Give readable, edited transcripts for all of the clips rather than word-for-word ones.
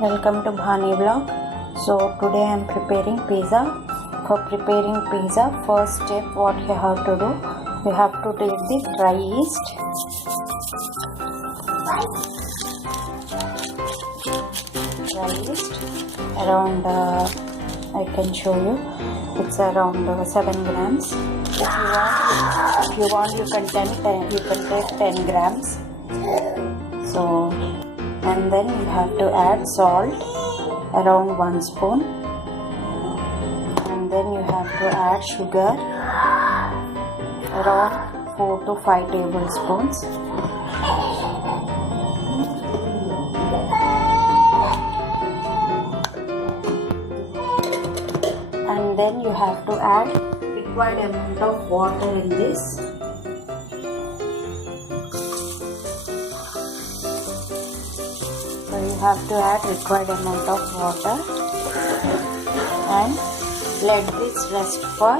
Welcome to Bhani vlog. So today I am preparing pizza. For preparing pizza, first step what you have to do, you have to take the dry yeast. Around I can show you, it's around 7 grams. If you want you can take 10 grams. So, and then you have to add salt around 1 spoon, and then you have to add sugar around 4 to 5 tablespoons. And then you have to add required amount of water in this. So you have to add required amount of water and let this rest for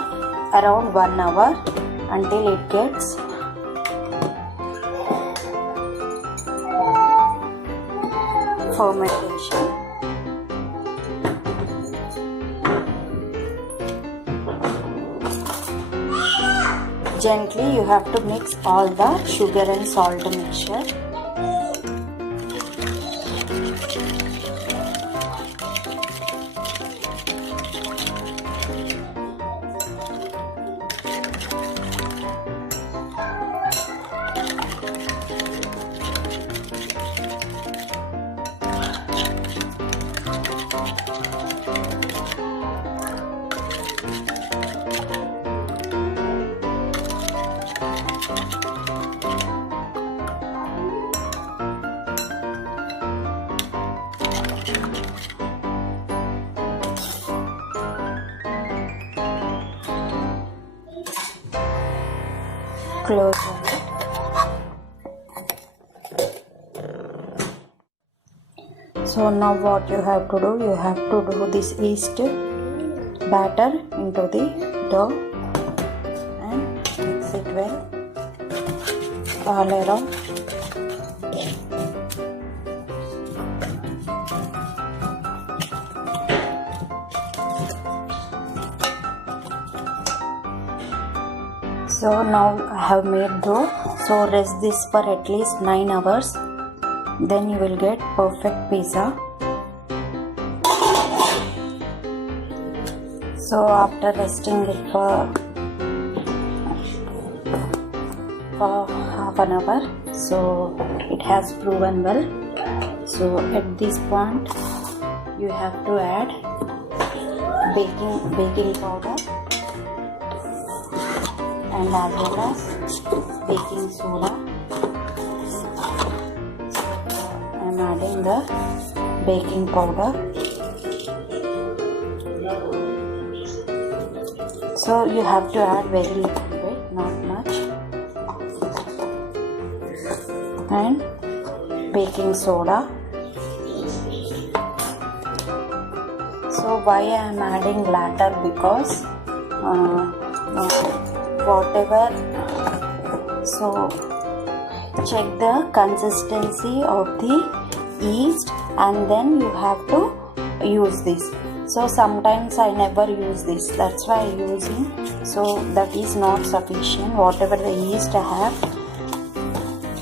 around 1 hour until it gets fermentation. Gently you have to mix all the sugar and salt mixture. Close on it. So now what you have to do, you have to do this yeast batter into the dough and mix it well all around. So now I have made dough, so rest this for at least 9 hours, then you will get perfect pizza. So after resting it for half an hour, so it has proven well. So at this point you have to add baking powder and as well as baking soda. I am adding the baking powder. So you have to add very little bit, not much. And baking soda. So why I am adding latter, because whatever, so check the consistency of the yeast and then you have to use this. So sometimes I never use this, that's why I am using, so that is not sufficient. Whatever the yeast I have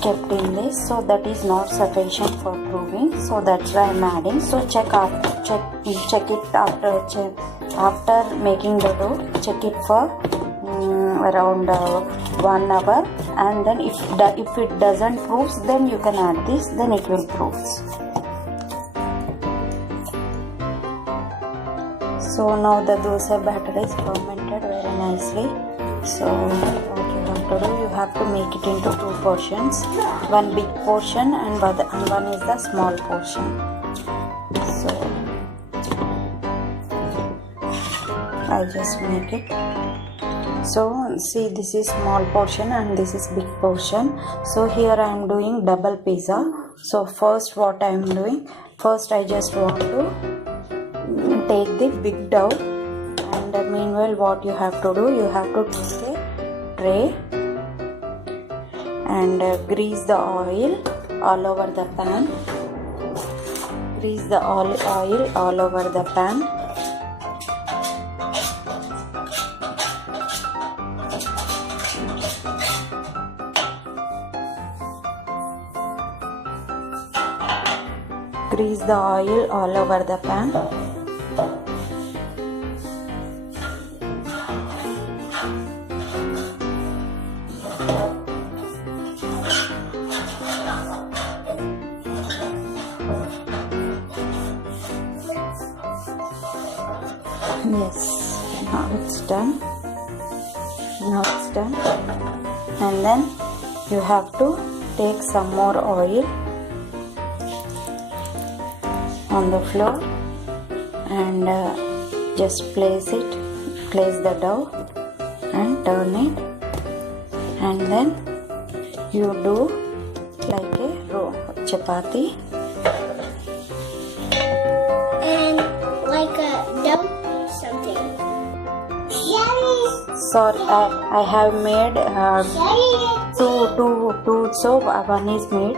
kept in this, so that is not sufficient for proving, so that's why I am adding. So check it after making the dough, check it for around 1 hour, and then if it doesn't prove, then you can add this, then it will prove. So now the dosa batter is fermented very nicely. So what you have to do, you have to make it into 2 portions, one big portion and one is the small portion. So I just make it. So see, this is small portion and this is big portion. So here I am doing double pizza. So first what I am doing, first I just want to take the big dough, and meanwhile what you have to do, you have to take a tray and grease the oil all over the pan. Grease the oil all over the pan. Grease the oil all over the pan. Yes, now it's done. And then you have to take some more oil on the floor and just place the dough and turn it, and then you do like a roll chapati and like a dough something. Sorry, I have made two, so one is made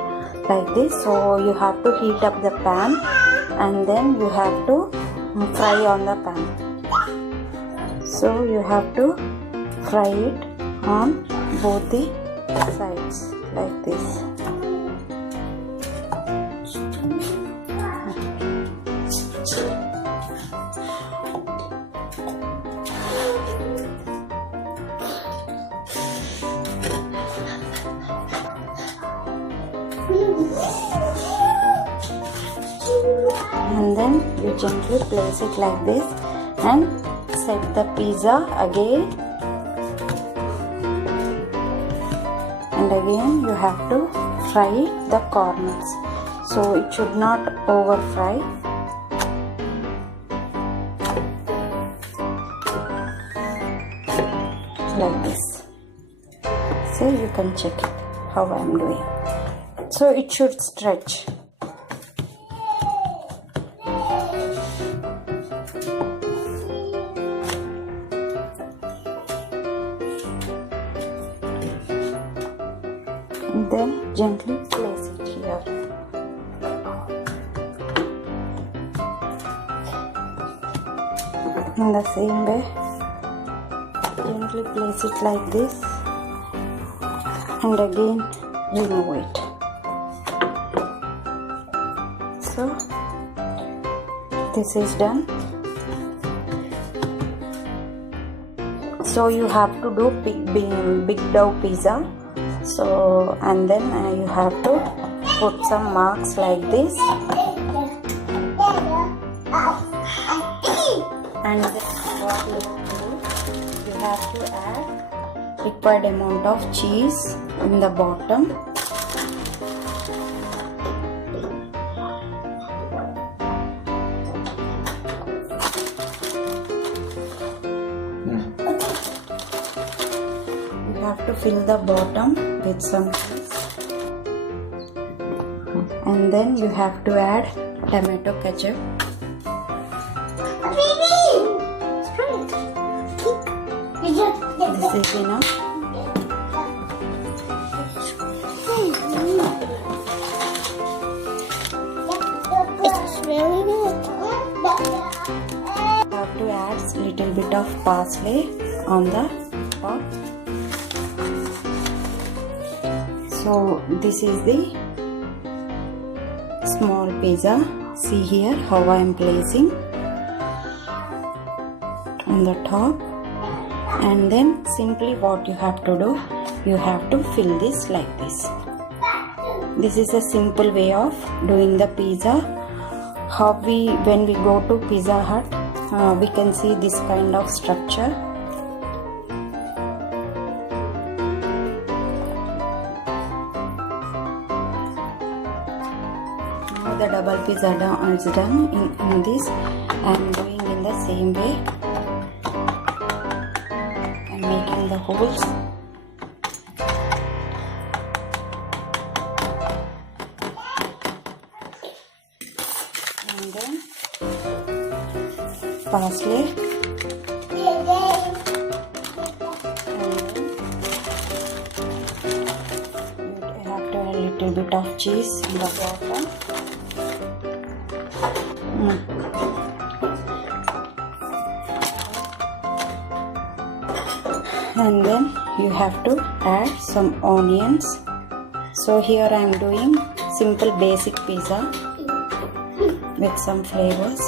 like this. So you have to heat up the pan and then you have to fry on the pan. So you have to fry it on both the sides like this. And then you gently place it like this and set the pizza again, and again you have to fry the corners, so it should not over fry. Like this. So you can check it how I am doing. So it should stretch. And then gently place it here. In the same way, gently place it like this and again remove it. So this is done. So you have to do big dough pizza. So and then you have to put some marks like this, and then what you have to add required amount of cheese in the bottom. You have to fill the bottom with some cheese, and then you have to add tomato ketchup. This is enough. It's really good. You have to add little bit of parsley on the top. So this is the small pizza. See here how I am placing on the top, and then simply what you have to do, you have to fill this like this. This is a simple way of doing the pizza. When we go to Pizza Hut, we can see this kind of structure. Now the double pizza is done. In this I am doing in the same way. I am making the holes. And then parsley, and then you have to add a little bit of cheese in the bottom. have to add some onions. So here I am doing simple basic pizza with some flavors.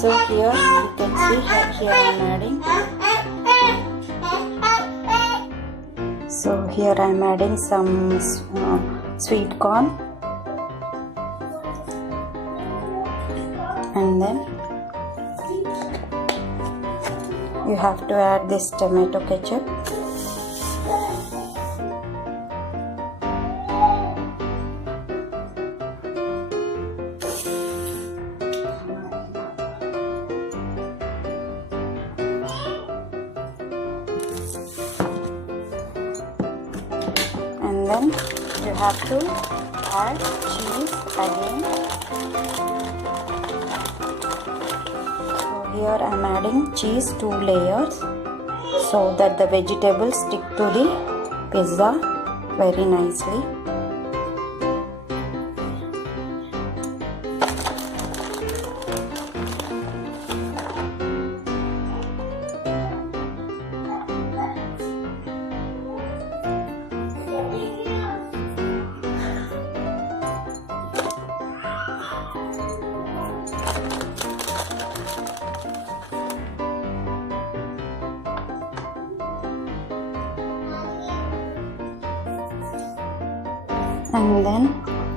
So here you can see here I am adding. So here I am adding some sweet corn, and then you have to add this tomato ketchup. And then you have to add cheese again. So here I am adding cheese 2 layers so that the vegetables stick to the pizza very nicely. And then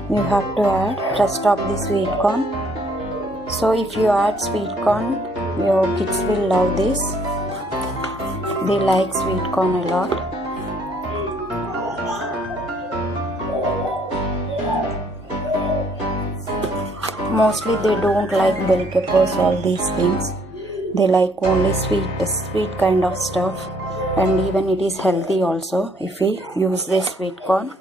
you have to add rest of the sweet corn. So if you add sweet corn, your kids will love this. They like sweet corn a lot. Mostly they don't like bell peppers, all these things. They like only sweet kind of stuff, and even it is healthy also if we use this sweet corn.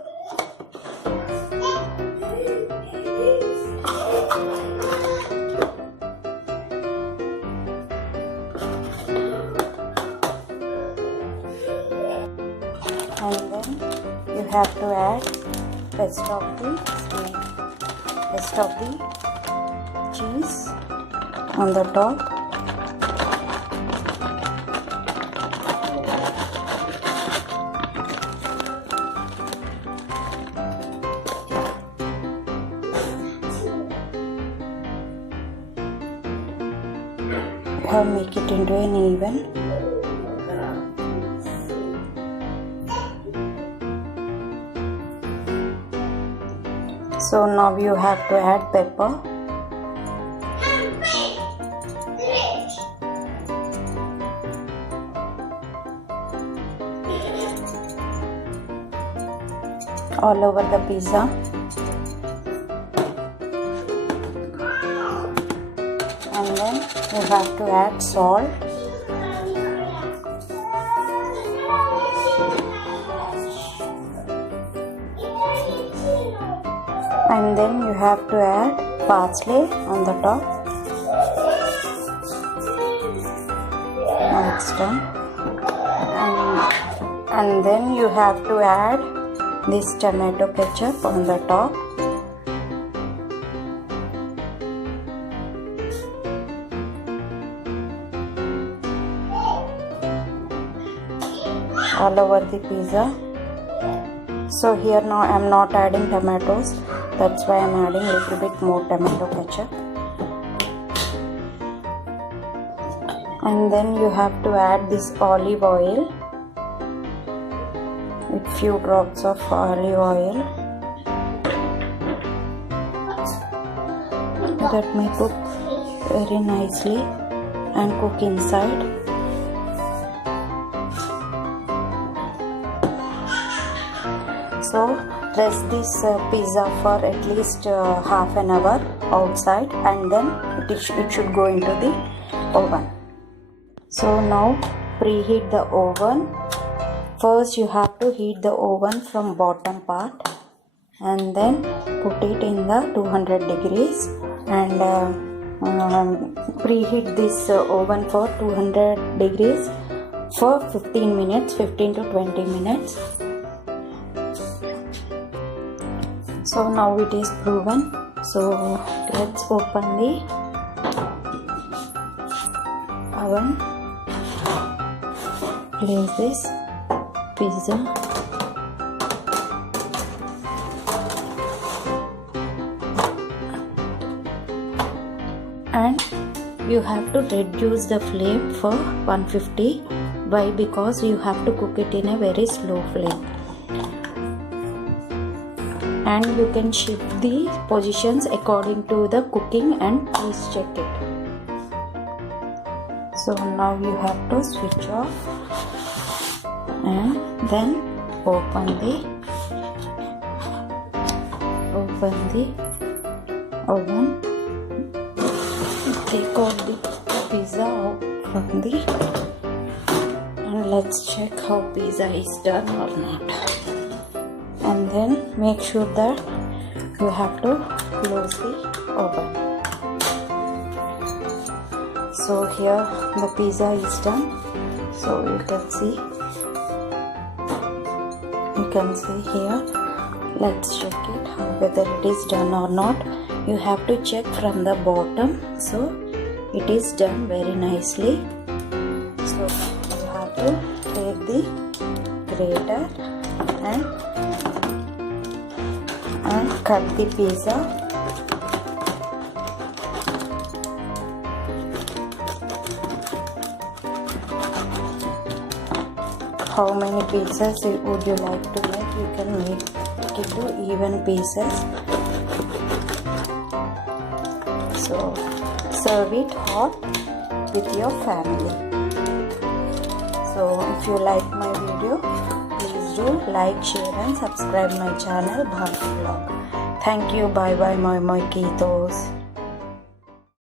And then you have to add rest of the cheese on the top. You have to make it into an even. So now you have to add pepper. All over the pizza. And then you have to add salt. And then you have to add parsley on the top. Now it's done. And then you have to add this tomato ketchup on the top. All over the pizza. So here now I am not adding tomatoes. That's why I am adding a little bit more tomato ketchup. And then you have to add this olive oil with few drops of olive oil. That may cook very nicely and cook inside. So rest this pizza for at least half an hour outside, and then it should go into the oven. So now preheat the oven. First you have to heat the oven from bottom part, and then put it in the 200 degrees and preheat this oven for 200 degrees for 15 to 20 minutes. So now it is proven. So let's open the oven. Place this pizza. And you have to reduce the flame for 150. Why? Because you have to cook it in a very slow flame. And you can shift the positions according to the cooking, and please check it. So now you have to switch off and then open the oven. Take out the pizza out from the, and let's check how pizza is done or not. And then make sure that you have to close the oven. So here the pizza is done. So you can see here. Let's check it whether it is done or not. You have to check from the bottom. So it is done very nicely. So you have to take the grater and cut the pizza. How many pieces would you like to make? You can make it to even pieces. So serve it hot with your family. So if you like my video, please do like, share and subscribe my channel Bharti Vlog. Thank you. Bye bye my kitos.